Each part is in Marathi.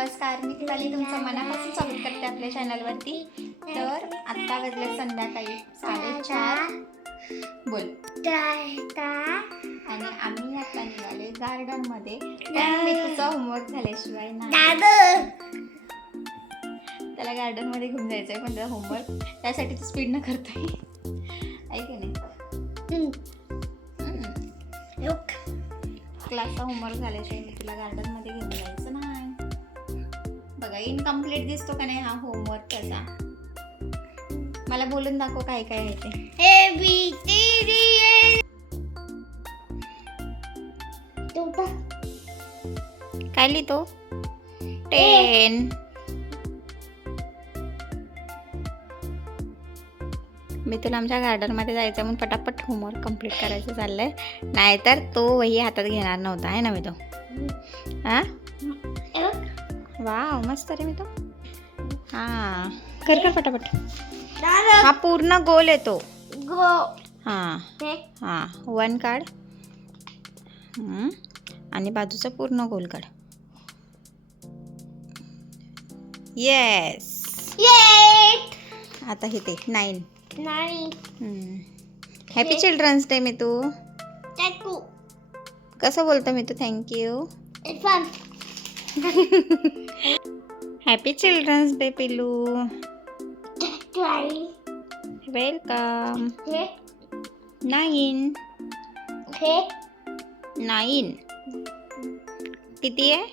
नमस्कार मी दिवाली तुमचं मनापासून स्वागत करते आपल्या चॅनलवरती तर आत्ता वाजले संध्याकाळी साडेचार. बोल. आणि आम्ही आता निघाले गार्डनमध्ये पण मी तुझा होमवर्क झाल्याशिवाय नाही. त्याला गार्डनमध्ये घेऊन जायचंय पण त्याचा होमवर्क त्यासाठी तू स्पीड न करतोय. ऐक नाही? क्लासचा होमवर्क झाल्याशिवाय मी तुला गार्डनमध्ये घेऊन जायचं नाही बघा इनकम्प्लीट दिसतो का नाही हा होमवर्क त्याचा? मला बोलून दाखव काय काय आहे ते. काय लिहितो? टेन मी तुला आमच्या गार्डनमध्ये जायचं म्हणून पटापट होमवर्क कंप्लीट करायचं चाललंय. नाहीतर तो वही हातात घेणार नव्हता आहे ना मी तो हा? वा मस्त रे मी तो. हा. कर कर पटापट. हा पूर्ण गोल येतो हा. हा. वन काढ. आणि बाजूचा पूर्ण गोल काढ. येस आता हे ते नाईन हॅपी चिल्ड्रन्स डे मी तू कसं बोलतो मी तू thank you happy children's day पिलू वेलकम नाईन नाईन किती आहे.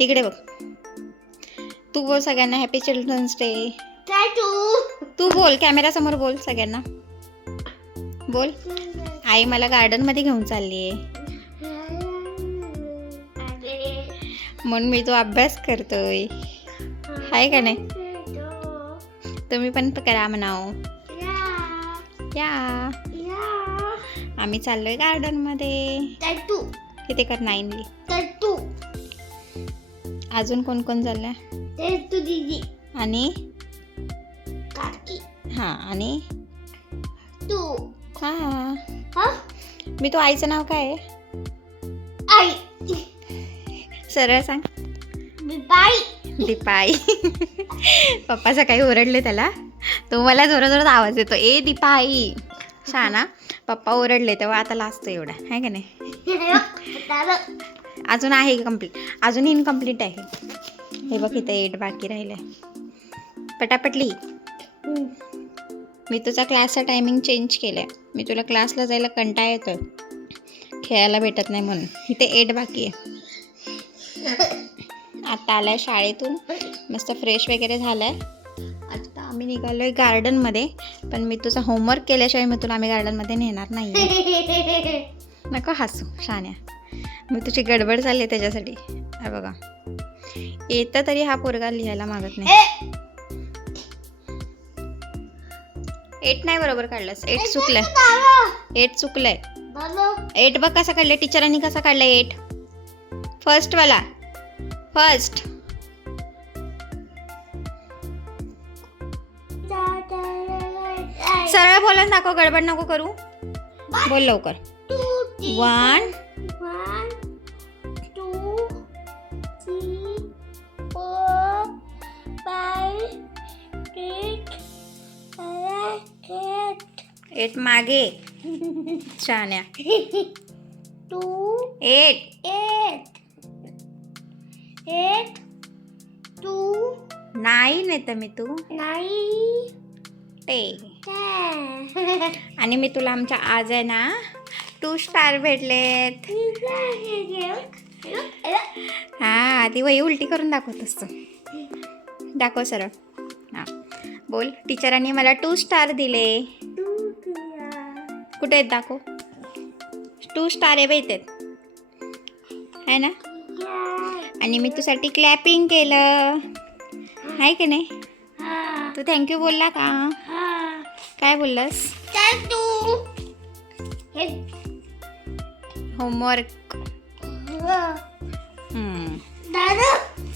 इकडे बघ तू बोल सगळ्यांना हॅपी चिल्ड्रन्स डे तू बोल कॅमेरा समोर बोल सगळ्यांना. बोल. आई मला गार्डनमध्ये घेऊन चालली आहे म्हणून मी तो अभ्यास करतोय. आहे का नाही? तुम्ही पण करा म्हणाव. या. आम्ही चाललोय गार्डनमध्ये किती कर नाईनली अजून कोण कोण चाललंय? दीदी. आणि? हा आणि? तू. हा. हा? मी तो आईचं नाव काय आहे? आई. सरळ सांग. बाई दीपाई. पप्पा सकाळी ओरडले त्याला. तो मला जोरात जोरात आवाज येतो ए दीपाई. शाना पप्पा ओरडले तेव्हा आता लाजतो एवढा. आहे का नाही? अजून आहे कंप्लीट अजून इनकम्प्लीट आहे. हे बघ इथं एट बाकी राहिलं. पटापट लिही. मी तुझा क्लासचा टायमिंग चेंज केलं आहे मी तुला क्लासला जायला कंटाळा येतोय. खेळायला भेटत नाही म्हणून. इथे एट बाकी आहे. आता आलाय शाळेतून. मस्त फ्रेश वगैरे झालाय. आता आम्ही निघालोय गार्डनमध्ये पण मी तुझा होमवर्क केल्याशिवाय मी तुला आम्ही गार्डनमध्ये नेणार नाही नको हसू शान्या मी तुझी गडबड चालली आहे त्याच्यासाठी. हा बघा. येतं तरी हा पोरगा लिहायला मागत नाही. एट नाही बरोबर काढलंस. एट चुकलंय. एट चुकलंय. एट बघ कसा काढलाय. टीचरांनी कसा काढलाय एट फर्स्ट वाला. फर्स्ट. सरळ बोलून दाखव गडबड नको करू. बोल लवकर. वन एट मागे. Two eight eight eight two nine येतं मी तू. नाईन टे. आणि मी तुला आमच्या आज आहे ना टू स्टार भेटलेत. हा ती वही उलटी करून दाखवत असतो. दाखव सरळ. हां. बोल टीचरांनी मला टू स्टार दिले. कुठे आहेत दाखव? टू स्टार आहे इथे. आहे ना? आणि मी तुझ्यासाठी क्लॅपिंग केलं. आहे की नाही? तू थँक्यू बोलला का? काय बोललास? होमवर्क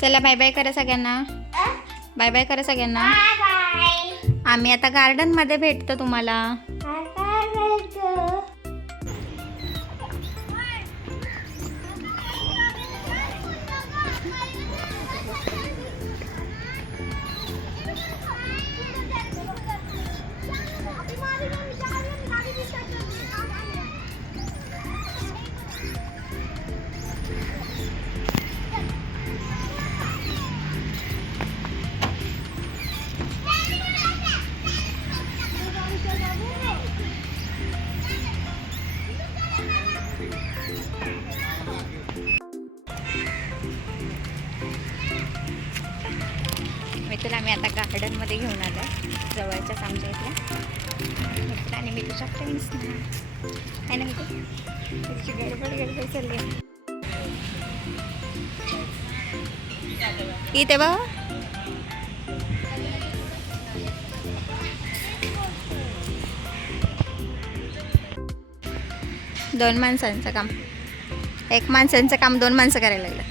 चला बाय बाय करा सगळ्यांना. बाय बाय करा सगळ्यांना. आम्ही आता गार्डनमध्ये भेटतो तुम्हाला. आमच्या इथल्या मित्र आणि मी तुझ्या फ्रेंड्स आहे ना मी तुझी गडबड गडबड चालली इथे बघ. दोन माणसांचं काम. एक माणसांचं काम दोन माणसं करायला लागलं.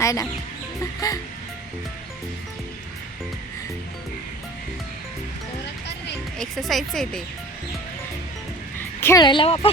आहे ना? एक्सरसाइजचं आहे ते. खेळायला वापर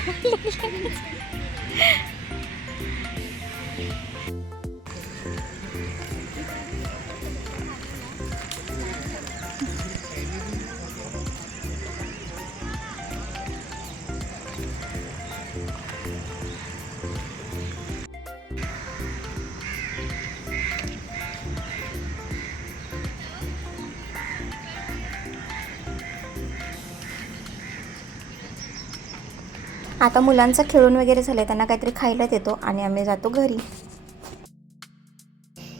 आता मुलांचं खेळून वगैरे झालं त्यांना काहीतरी खायला देतो आणि आम्ही जातो घरी.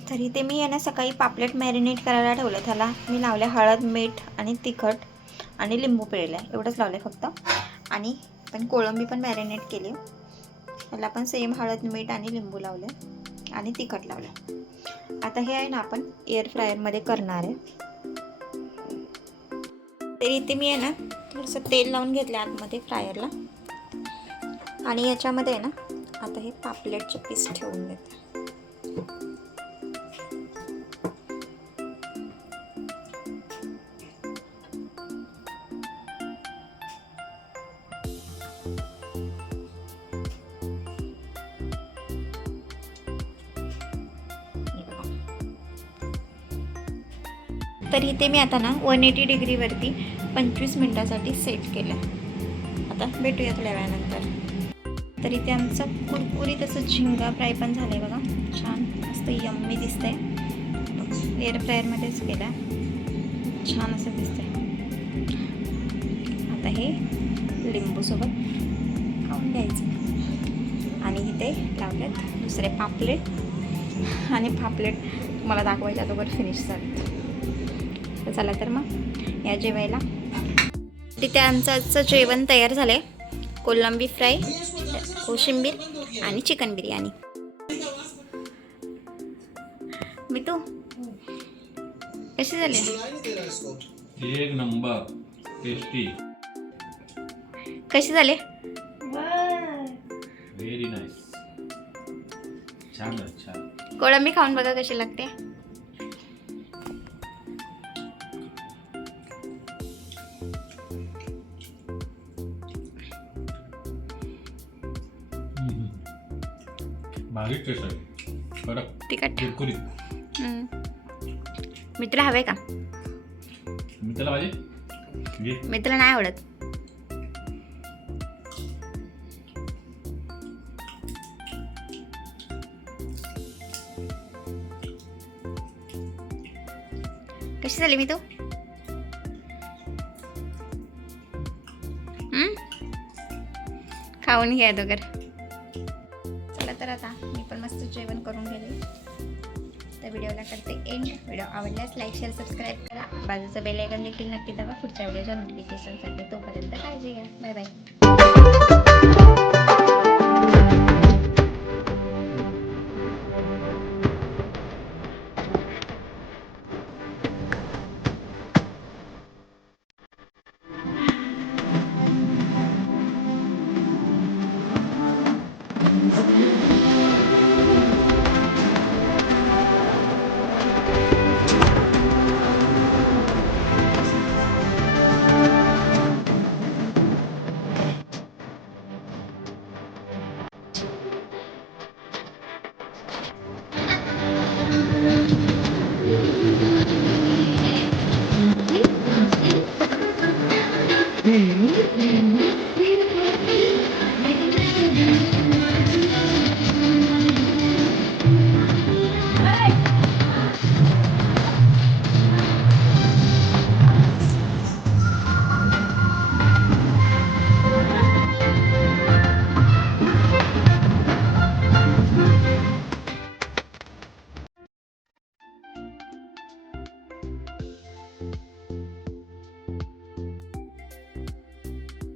तर इथे मी यांना ना सकाळी पापलेट मॅरिनेट करायला ठेवलं. त्याला मी लावले हळद मीठ आणि तिखट आणि लिंबू पिळलं आहे एवढंच लावलं फक्त. आणि पण कोळंबी पण मॅरिनेट केली. त्याला पण सेम हळद मीठ आणि लिंबू लावले आणि तिखट लावलं आता हे आहे ना आपण एअर फ्रायरमध्ये करणार आहे. तर इथे मी आहे ना थोडंसं तेल लावून घेतलं आतमध्ये फ्रायरला आणि याच्यामध्ये आहे ना आता हे पापलेटचे पीस ठेवून देते. तर इथे मी आता ना वन एटी डिग्रीवरती पंचवीस मिनटासाठी सेट केलं आता भेटूया थोड्या वेळानंतर तर इथे आमचं कुरकुरीत असं झिंगा फ्राय पण झालं आहे बघा. छान मस्त यम्मी दिसतंय. एअर फ्रायरमध्येच केला. छान असं दिसतंय. आता हे लिंबूसोबत खाऊन घ्यायचं. आणि इथे लावलेत दुसरे पापलेट. आणि पापलेट तुम्हाला दाखवायच्या अगोदर फिनिश झालेत. तर चला तर मग या जेवायला. तिथे आमचं आजचं जेवण तयार झालं आहे कोलंबी फ्राय. कोशिंबीर आणि चिकन बिर्याणी. मिठू कशी झाले? एक नंबर टेस्टी कशी झाले? व्हेरी नाईस छान छान. कोळंबी खाऊन बघा कशी लागते. भारी टेस्ट आहे कडक तिखट कुरकुरीत हम्म. मित्र हवे का? मी त्याला पाहिजे घे. मित्र नाही आवडत. कशी झाली मी तू हम्म? खाऊन घ्या दोघर व्हिडिओला करते एंड व्हिडिओ आवडल्यास लाईक शेअर सबस्क्राईब करा. बाजूचं बेल आयकॉन देखील नक्की दाबा. पुढच्या व्हिडिओच्या नोटिफिकेशनसाठी तोपर्यंत काळजी घ्या. Bye bye